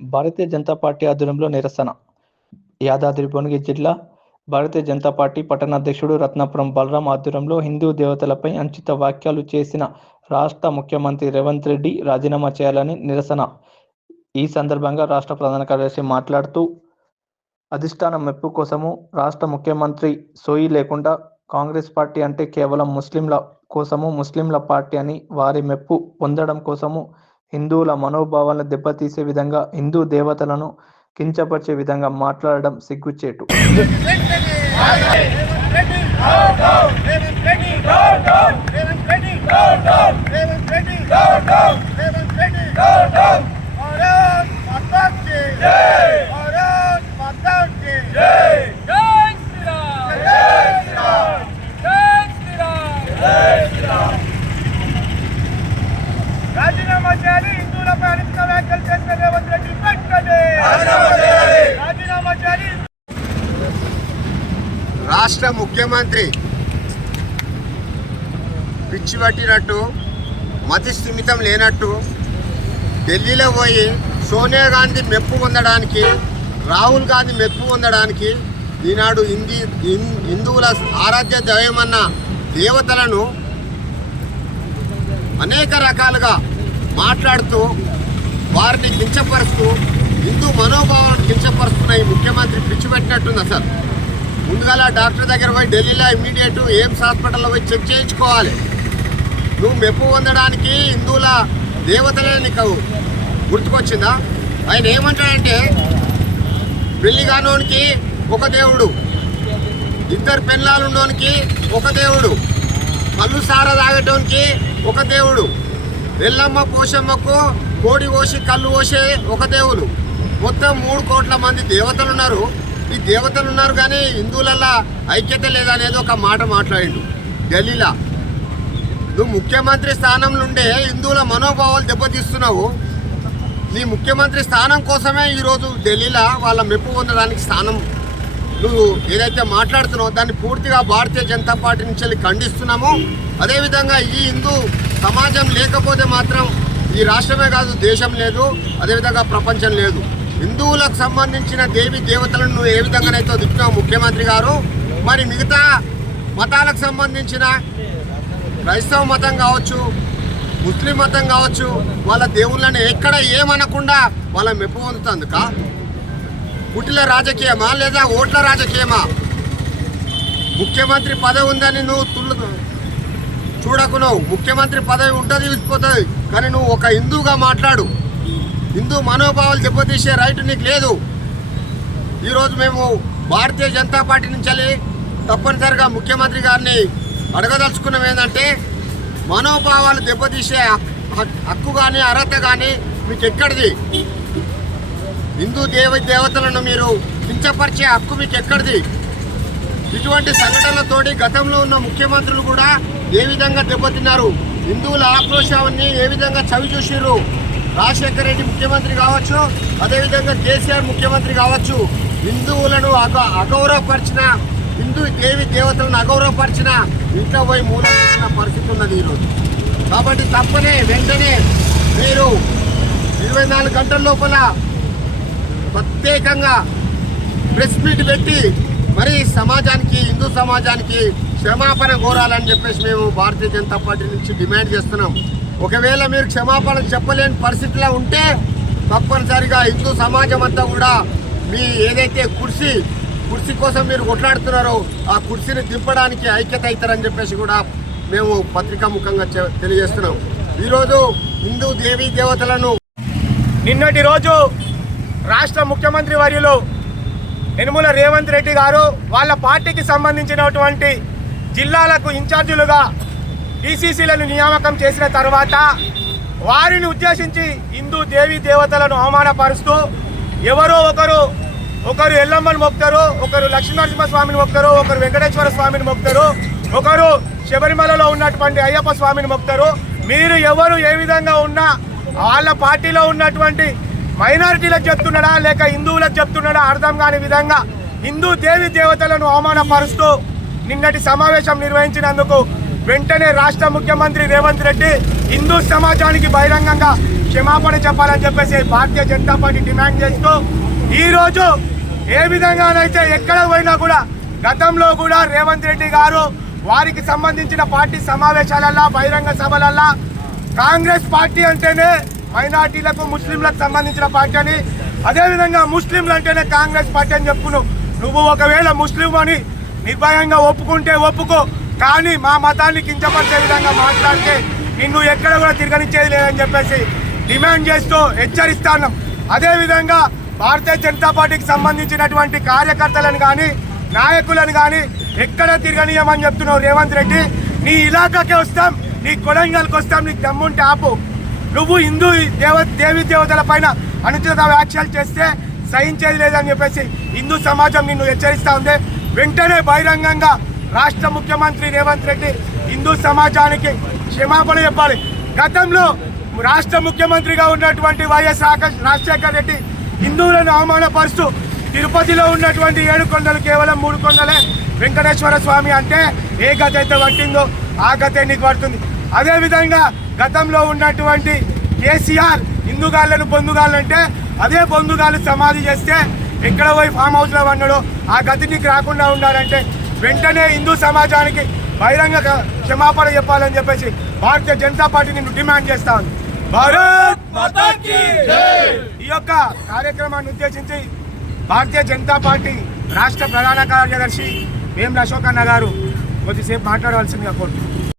Bharatiya Janata party ఆధ్వర్యంలో నిరసన. యాదాద్రి భువనగిరి జిల్లా భారతీయ జనతా పార్టీ పట్టణాధ్యక్షుడు రత్నాపురం బలరాం ఆధ్వర్యంలో హిందూ దేవతలపై అనుచిత వ్యాఖ్యలు చేసిన రాష్ట్ర ముఖ్యమంత్రి రేవంత్ రెడ్డి రాజీనామా చేయాలని నిరసన. ఈ సందర్భంగా రాష్ట్ర ప్రధాన కార్యదర్శి మాట్లాడుతూ, అధిష్టానం మెప్పు కోసము రాష్ట్ర ముఖ్యమంత్రి సోయి లేకుండా కాంగ్రెస్ పార్టీ అంటే కేవలం ముస్లింల కోసము, ముస్లింల పార్టీ అని వారి మెప్పు పొందడం కోసము హిందువుల మనోభావాలను దెబ్బతీసే విధంగా హిందూ దేవతలను కించపరిచే విధంగా మాట్లాడడం సిగ్గుచేటు. రాజీనామా చేయాలి. హిందువులపై అనుచిత వ్యాఖ్యలు చేసిన రేవంత్ రెడ్డి వెంటనే రాజీనామా చేయాలి. రాష్ట్ర ముఖ్యమంత్రి పిచ్చి పట్టినట్టు, మతి స్థిమితం లేనట్టు ఢిల్లీలో పోయి సోనియా గాంధీ మెప్పు పొందడానికి, రాహుల్ గాంధీ మెప్పు పొందడానికి ఈనాడు హిందువుల ఆరాధ్య దైవమన్న దేవతలను అనేక రకాలుగా మాట్లాడుతూ వారిని కించపరుస్తూ హిందూ మనోభావాలను కించపరుస్తున్న ఈ ముఖ్యమంత్రి పిచ్చిపెట్టినట్టుంది. అసలు ముందుగా డాక్టర్ దగ్గర పోయి ఢిల్లీలో ఇమ్మీడియట్ ఎయిమ్స్ హాస్పిటల్లో పోయి చెక్ చేయించుకోవాలి. నువ్వు మెప్పు పొందడానికి హిందువుల దేవతలే నీకు గుర్తుకొచ్చిందా? ఆయన ఏమంటాడంటే, పెళ్లి కానోనికి ఒక దేవుడు, ఇద్దరు పెళ్ళాలు ఉన్నోనికి ఒక దేవుడు, కళ్ళు సార తాగటోనికి ఒక దేవుడు, ఎల్లమ్మ పోషమ్మకు కోడి కోసి కళ్ళు కోసే ఒక దేవుడు. మొత్తం 3 కోట్ల మంది దేవతలు ఉన్నారు. ఈ దేవతలు ఉన్నారు కానీ హిందువులల్లా ఐక్యత లేదనేది ఒక మాట మాట్లాడిండు ఢిల్లీలో. నువ్వు ముఖ్యమంత్రి స్థానం నుండే హిందువుల మనోభావాలు దెబ్బతీస్తున్నావు. నీ ముఖ్యమంత్రి స్థానం కోసమే ఈరోజు ఢిల్లీలో వాళ్ళ మెప్పు పొందడానికి స్థానం నువ్వు ఏదైతే మాట్లాడుతున్నావు దాన్ని పూర్తిగా భారతీయ జనతా పార్టీ నుంచి వెళ్ళి ఖండిస్తున్నాము. అదేవిధంగా ఈ హిందూ సమాజం లేకపోతే మాత్రం ఈ రాష్ట్రమే కాదు, దేశం లేదు, అదేవిధంగా ప్రపంచం లేదు. హిందువులకు సంబంధించిన దేవి దేవతలను నువ్వు ఏ విధంగానైతే దిక్కున్నావు ముఖ్యమంత్రి గారు, మరి మిగతా మతాలకు సంబంధించిన క్రైస్తవ మతం కావచ్చు, ముస్లిం మతం కావచ్చు, వాళ్ళ దేవుళ్ళని ఎక్కడ ఏమనకుండా వాళ్ళ మెప్పు పొందుతుందిక పుట్టిల రాజకీయమా లేదా ఓట్ల రాజకీయమా? ముఖ్యమంత్రి పదవి ఉందని నువ్వు చూడకు. నువ్వు ముఖ్యమంత్రి పదవి ఉంటుంది, విసిపోతుంది, కానీ నువ్వు ఒక హిందూగా మాట్లాడు. హిందూ మనోభావాలు దెబ్బతీసే రైట్ నీకు లేదు. ఈరోజు మేము భారతీయ జనతా పార్టీ నుంచి తప్పనిసరిగా ముఖ్యమంత్రి గారిని అడగదలుచుకున్నాం ఏంటంటే, మనోభావాలు దెబ్బతీసే హక్కు కానీ అర్హత కానీ మీకు ఎక్కడిది? హిందూ దేవతలను మీరు కించపరిచే హక్కు మీకు ఎక్కడిది? ఇటువంటి సంఘటనలతోటి గతంలో ఉన్న ముఖ్యమంత్రులు కూడా ఏ విధంగా దెబ్బతిన్నారు, హిందువుల ఆక్రోశాన్ని ఏ విధంగా చవి చూసిర్రు. రాజశేఖర రెడ్డి ముఖ్యమంత్రి కావచ్చు, అదేవిధంగా కేసీఆర్ ముఖ్యమంత్రి కావచ్చు, హిందువులను అగౌరవపరిచిన, హిందూ దేవతలను అగౌరవపరిచిన ఇంట్లో పోయి మూలన పరిస్థితి ఉన్నది ఈరోజు. కాబట్టి తప్పనే వెంటనే మీరు 24 గంటల లోపల ప్రత్యేకంగా ప్రెస్ మీట్ పెట్టి మరి సమాజానికి, హిందూ సమాజానికి క్షమాపణ కోరాలని చెప్పేసి మేము భారతీయ జనతా పార్టీ నుంచి డిమాండ్ చేస్తున్నాం. ఒకవేళ మీరు క్షమాపణ చెప్పలేని పరిస్థితిలో ఉంటే తప్పనిసరిగా హిందూ సమాజం అంతా కూడా మీ ఏదైతే కుర్చీ కోసం మీరు కొట్లాడుతున్నారో ఆ కుర్చీని దింపడానికి ఐక్యత అవుతారని చెప్పేసి కూడా మేము పత్రికాముఖంగా తెలియజేస్తున్నాం. ఈరోజు హిందూ దేవీ దేవతలను నిన్నటి రోజు రాష్ట్ర ముఖ్యమంత్రి వర్యులు యనమల రేవంత్ రెడ్డి గారు వాళ్ళ పార్టీకి సంబంధించినటువంటి జిల్లాలకు ఇన్ఛార్జీలుగా డీసీసీలను నియామకం చేసిన తర్వాత వారిని ఉద్దేశించి హిందూ దేవీ దేవతలను అవమానపరుస్తూ ఎవరో ఒకరు ఎల్లమ్మని మొక్కుతారు, ఒకరు లక్ష్మీనరసింహస్వామిని మొక్కుతారు, ఒకరు వెంకటేశ్వర స్వామిని మొక్కుతారు, ఒకరు శబరిమలలో ఉన్నటువంటి అయ్యప్ప స్వామిని మొక్కుతారు. మీరు ఎవరు ఏ విధంగా ఉన్నా వాళ్ళ పార్టీలో ఉన్నటువంటి మైనారిటీలకు చెప్తున్నాడా లేక హిందువులకు చెప్తున్నాడా అర్థం కాని విధంగా హిందూ దేవి దేవతలను అవమానపరుస్తూ నిన్నటి సమావేశం నిర్వహించినందుకు వెంటనే రాష్ట్ర ముఖ్యమంత్రి రేవంత్ రెడ్డి హిందూ సమాజానికి బహిరంగంగా క్షమాపణ చెప్పాలని చెప్పేసి భారతీయ జనతా పార్టీ డిమాండ్ చేస్తూ ఈరోజు ఏ విధంగానైతే ఎక్కడ పోయినా కూడా గతంలో కూడా రేవంత్ రెడ్డి గారు వారికి సంబంధించిన పార్టీ సమావేశాలల్లో బహిరంగ సభలల్లో కాంగ్రెస్ పార్టీ అంటేనే మైనార్టీలకు ముస్లింలకు సంబంధించిన పార్టీ అని, అదేవిధంగా ముస్లింలు అంటేనే కాంగ్రెస్ పార్టీ అని చెప్పుకున్నావు. నువ్వు ఒకవేళ ముస్లిం అని నిర్భయంగా ఒప్పుకుంటే ఒప్పుకో, కానీ మా మతాన్ని కించపరిచే విధంగా మాట్లాడితే నిన్ను ఎక్కడ కూడా తిరగనిచ్చేది లేదని చెప్పేసి డిమాండ్ చేస్తూ హెచ్చరిస్తున్నాం. అదేవిధంగా భారతీయ జనతా పార్టీకి సంబంధించినటువంటి కార్యకర్తలను కానీ నాయకులను కానీ ఎక్కడ తిరగనీయమని చెప్తున్నావు రేవంత్ రెడ్డి. నీ ఇలాకాకే వస్తాం, నీ కొడంగల్కి వస్తాం, నీకు దమ్ముంటే ఆపు. నువ్వు హిందూ దేవీ దేవతల పైన అనుచిత వ్యాఖ్యలు చేస్తే సహించేది లేదని చెప్పేసి హిందూ సమాజం నిన్ను హెచ్చరిస్తూ ఉంది. వెంటనే బహిరంగంగా రాష్ట్ర ముఖ్యమంత్రి రేవంత్ రెడ్డి హిందూ సమాజానికి క్షమాపణ చెప్పాలి. గతంలో రాష్ట్ర ముఖ్యమంత్రిగా ఉన్నటువంటి వైఎస్ రాజశేఖర రెడ్డి హిందువులను అవమానపరుస్తూ తిరుపతిలో ఉన్నటువంటి 7 కొండలు కేవలం 3 కొండలే వెంకటేశ్వర స్వామి అంటే ఏ గత అయితే పట్టిందో ఆ గతే నీకు పడుతుంది. అదేవిధంగా గతంలో ఉన్నటువంటి కేసీఆర్ హిందూగాళ్ళను బొందుగాళ్ళంటే అదే బొందుగాళ్ళు సమాధి చేస్తే ఎక్కడ పోయి ఫామ్ హౌస్లో ఉన్నాడో ఆ గతి నీకు రాకుండా ఉండాలంటే వెంటనే హిందూ సమాజానికి బహిరంగ క్షమాపణ చెప్పాలని చెప్పేసి భారతీయ జనతా పార్టీ నిన్ను డిమాండ్ చేస్తా ఉంది. భారత్ మాతా కీ జై. ఈ యొక్క కార్యక్రమాన్ని ఉద్దేశించి భారతీయ జనతా పార్టీ రాష్ట్ర ప్రధాన కార్యదర్శి వేముల అశోక్ అన్న గారు కొద్దిసేపు మాట్లాడవలసిందిగా కోరుతున్నాను.